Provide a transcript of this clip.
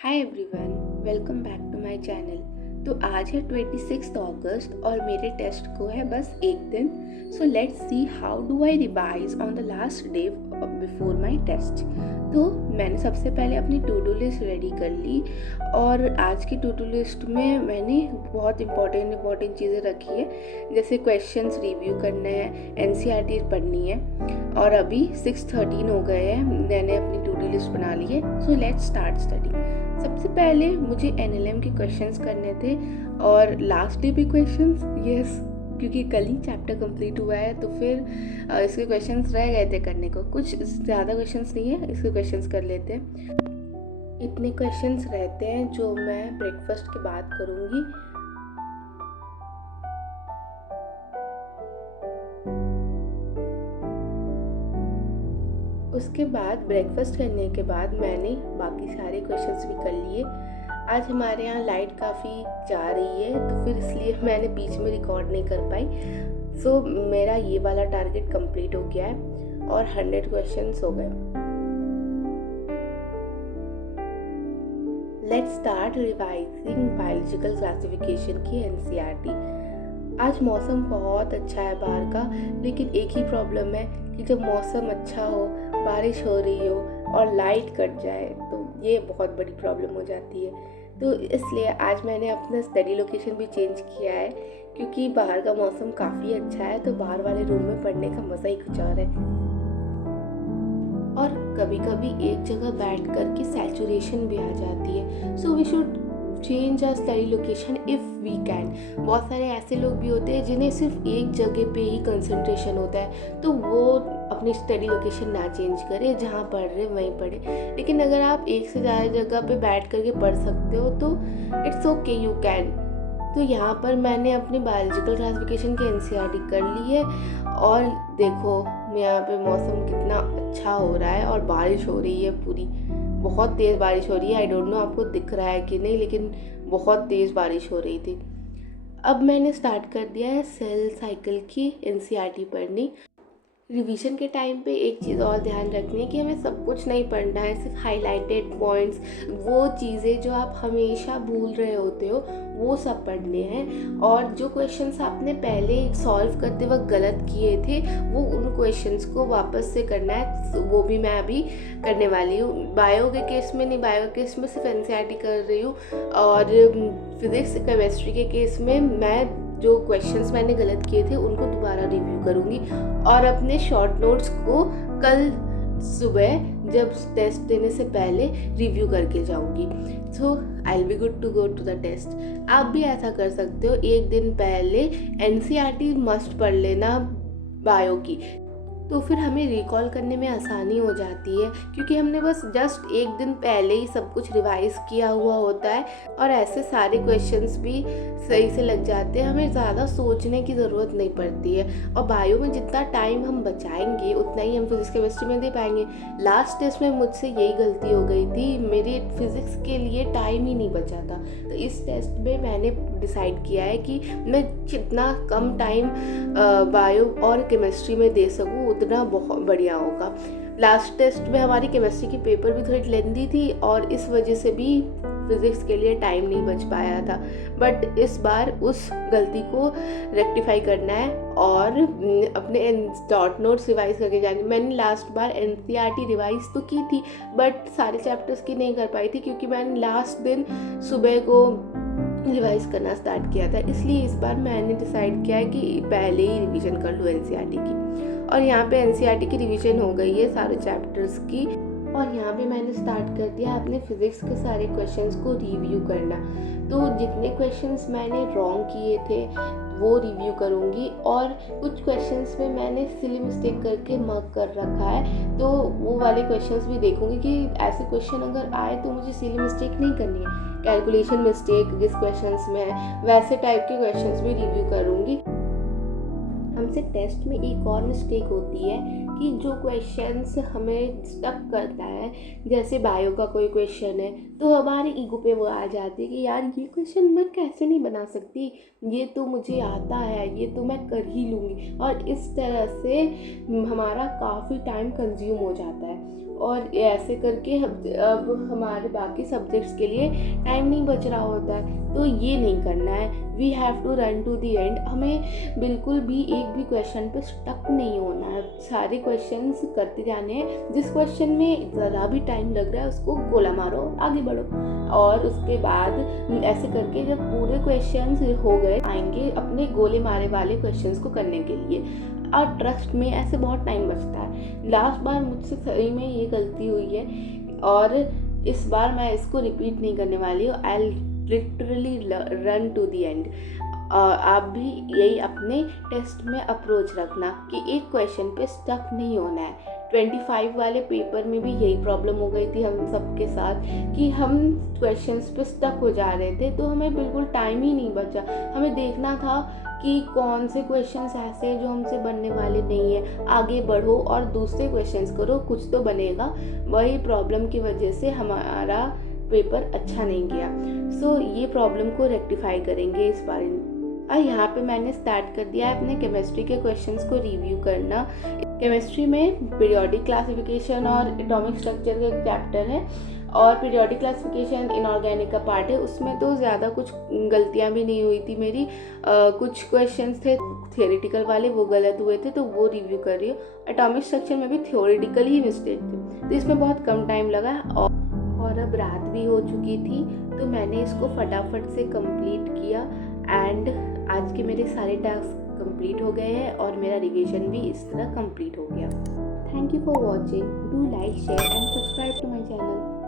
Hi everyone, welcome back to my channel. तो आज है 26 अगस्त और मेरे टेस्ट को है बस एक दिन। So let's see how do I revise on the last day before my test. तो मैंने सबसे पहले अपनी टू डू लिस्ट रेडी कर ली और आज की टू डू लिस्ट में मैंने बहुत इंपॉर्टेंट चीज़ें रखी है, जैसे क्वेश्चंस रिव्यू करना है, एनसीईआरटी पढ़नी है। और अभी 6:13 हो गए हैं, मैंने अपनी टू डू लिस्ट बना ली है। So let's start study. सबसे पहले मुझे एनएलएम के क्वेश्चंस करने थे और लास्ट डे भी क्वेश्चंस, यस, क्योंकि कल ही चैप्टर कंप्लीट हुआ है तो फिर इसके क्वेश्चंस रह गए थे करने को। कुछ ज़्यादा क्वेश्चंस नहीं है, इसके क्वेश्चंस कर लेते हैं। इतने क्वेश्चंस रहते हैं जो मैं ब्रेकफास्ट के बाद करूँगी। उसके बाद ब्रेकफास्ट करने के बाद मैंने बाकी सारे क्वेश्चंस भी कर लिए। आज हमारे यहाँ लाइट काफ़ी जा रही है तो फिर इसलिए मैंने बीच में रिकॉर्ड नहीं कर पाई। सो मेरा ये वाला टारगेट कंप्लीट हो गया है और 100 क्वेश्चंस हो गए। Let's start revising biological classification की एनसीईआरटी। आज मौसम बहुत अच्छा है बाहर का, लेकिन एक ही प्रॉब्लम है कि जब मौसम अच्छा हो, बारिश हो रही हो और लाइट कट जाए तो ये बहुत बड़ी प्रॉब्लम हो जाती है। तो इसलिए आज मैंने अपना स्टडी लोकेशन भी चेंज किया है, क्योंकि बाहर का मौसम काफ़ी अच्छा है तो बाहर वाले रूम में पढ़ने का मज़ा ही कुछ और है। और कभी कभी एक जगह बैठ कर के सैचुरेशन भी आ जाती है। So we should change our study location if we can. बहुत सारे ऐसे लोग भी होते हैं जिन्हें सिर्फ एक जगह पे ही कंसंट्रेशन होता है, तो वो अपनी स्टडी लोकेशन ना चेंज करें, जहाँ पढ़ रहे वहीं पढ़े। लेकिन अगर आप एक से ज़्यादा जगह पे बैठ करके पढ़ सकते हो तो इट्स ओके, यू कैन। तो यहाँ पर मैंने अपनी बायोलॉजिकल क्लासिफिकेशन की एनसीईआरटी कर ली है और देखो यहाँ पे मौसम कितना अच्छा हो रहा है और बारिश हो रही है, पूरी बहुत तेज़ बारिश हो रही है। आई डोंट नो आपको दिख रहा है कि नहीं, लेकिन बहुत तेज़ बारिश हो रही थी। अब मैंने स्टार्ट कर दिया है सेल साइकिल की एनसीईआरटी पढ़नी। रिवीजन के टाइम पे एक चीज़ और ध्यान रखनी है कि हमें सब कुछ नहीं पढ़ना है, सिर्फ हाइलाइटेड पॉइंट्स, वो चीज़ें जो आप हमेशा भूल रहे होते हो वो सब पढ़ने हैं। और जो क्वेश्चंस आपने पहले सॉल्व करते वक्त गलत किए थे वो उन क्वेश्चंस को वापस से करना है, वो भी मैं अभी करने वाली हूँ। बायो के केस में नहीं, बायो के केस में सिर्फ एनसीईआरटी कर रही हूँ और फिज़िक्स केमिस्ट्री के केस में मैं जो क्वेश्चंस मैंने गलत किए थे उनको दोबारा रिव्यू करूँगी और अपने शॉर्ट नोट्स को कल सुबह जब टेस्ट देने से पहले रिव्यू करके जाऊँगी। So I will be good to go to the test. आप भी ऐसा कर सकते हो, एक दिन पहले एनसीईआरटी मस्ट पढ़ लेना बायो की, तो फिर हमें रिकॉल करने में आसानी हो जाती है, क्योंकि हमने बस जस्ट एक दिन पहले ही सब कुछ रिवाइज किया हुआ होता है और ऐसे सारे क्वेश्चंस भी सही से लग जाते हैं, हमें ज़्यादा सोचने की ज़रूरत नहीं पड़ती है। और बायो में जितना टाइम हम बचाएंगे उतना ही हम फिज़िक्स केमिस्ट्री में दे पाएंगे। लास्ट टेस्ट में मुझसे यही गलती हो गई थी, मेरे फिज़िक्स के लिए टाइम ही नहीं बचा था। तो इस टेस्ट में मैंने डिसाइड किया है कि मैं जितना कम टाइम बायो और केमिस्ट्री में दे सकूँ उतना बहुत बढ़िया होगा। लास्ट टेस्ट में हमारी केमिस्ट्री की पेपर भी थोड़ी लेंदी थी और इस वजह से भी फिज़िक्स के लिए टाइम नहीं बच पाया था। बट इस बार उस गलती को रेक्टिफाई करना है और अपने डॉट नोट्स रिवाइज करके जाने। मैंने लास्ट बार एनसीईआरटी रिवाइज तो की थी बट सारे चैप्टर्स की नहीं कर पाई थी, क्योंकि मैंने लास्ट दिन सुबह को रिवाइज करना स्टार्ट किया था। इसलिए इस बार मैंने डिसाइड किया है कि पहले ही रिवीजन कर लूँ एनसीईआरटी की। और यहाँ पे एनसीईआरटी की रिवीजन हो गई है सारे चैप्टर्स की। और यहाँ पे मैंने स्टार्ट कर दिया अपने फिज़िक्स के सारे क्वेश्चंस को रिव्यू करना। तो जितने क्वेश्चंस मैंने रॉन्ग किए थे वो रिव्यू करूँगी और कुछ क्वेश्चंस में मैंने सिली मिस्टेक करके मार्क कर रखा है, तो वो वाले क्वेश्चंस भी देखूँगी कि ऐसे क्वेश्चन अगर आए तो मुझे सिली मिस्टेक नहीं करनी है। कैलकुलेशन मिस्टेक जिस क्वेश्चंस में है वैसे टाइप के क्वेश्चंस भी रिव्यू करूँगी। हमसे टेस्ट में एक और मिस्टेक होती है कि जो क्वेश्चंस हमें स्टक करता है, जैसे बायो का कोई क्वेश्चन है तो हमारे ईगो पे वो आ जाती है कि यार ये क्वेश्चन मैं कैसे नहीं बना सकती, ये तो मुझे आता है, ये तो मैं कर ही लूँगी। और इस तरह से हमारा काफ़ी टाइम कंज्यूम हो जाता है और ऐसे करके अब हमारे बाकी सब्जेक्ट्स के लिए टाइम नहीं बच रहा होता है। तो ये नहीं करना है, we have to run to the end. हमें बिल्कुल भी एक भी क्वेश्चन पे स्टक नहीं होना है, सारे क्वेश्चंस करते जाने हैं। जिस क्वेश्चन में ज़रा भी टाइम लग रहा है उसको गोला मारो, आगे बढ़ो। और उसके बाद ऐसे करके जब पूरे क्वेश्चंस हो गए आएंगे अपने गोले मारे वाले क्वेश्चंस को करने के लिए। और ट्रस्ट में ऐसे बहुत टाइम बचता है। लास्ट बार मुझसे सही में ये गलती हुई है और इस बार मैं इसको रिपीट नहीं करने वाली हूँ। I literally run to the end. आप भी यही अपने टेस्ट में अप्रोच रखना कि एक क्वेश्चन पे स्टक नहीं होना है। 25 वाले पेपर में भी यही प्रॉब्लम हो गई थी हम सबके साथ कि हम क्वेश्चंस पे स्टक हो जा रहे थे, तो हमें बिल्कुल टाइम ही नहीं बचा। हमें देखना था कि कौन से क्वेश्चंस ऐसे हैं जो हमसे बनने वाले नहीं है, आगे बढ़ो और दूसरे क्वेश्चंस करो, कुछ तो बनेगा। वही प्रॉब्लम की वजह से हमारा पेपर अच्छा नहीं गया। सो ये प्रॉब्लम को रेक्टिफाई करेंगे इस बार। और यहाँ पे मैंने स्टार्ट कर दिया है अपने केमिस्ट्री के क्वेश्चंस को रिव्यू करना। केमिस्ट्री में पीरियोडिक क्लासिफिकेशन और एटॉमिक स्ट्रक्चर का एक चैप्टर है और पीरियोडिक क्लासिफिकेशन इनऑर्गेनिक का पार्ट है। उसमें तो ज़्यादा कुछ गलतियाँ भी नहीं हुई थी मेरी। कुछ क्वेश्चंस थे थियोरेटिकल वाले, वो गलत हुए थे तो वो रिव्यू कर रही हूँ। एटॉमिक स्ट्रक्चर में भी थियोरेटिकल ही मिस्टेक थी, तो इसमें बहुत कम टाइम लगा और अब रात भी हो चुकी थी, तो मैंने इसको फटाफट से कंप्लीट किया। एंड आज के मेरे सारे टास्क कंप्लीट हो गए हैं और मेरा रिवीजन भी इस तरह कंप्लीट हो गया। Thank you for watching. Do like, share and subscribe to my channel.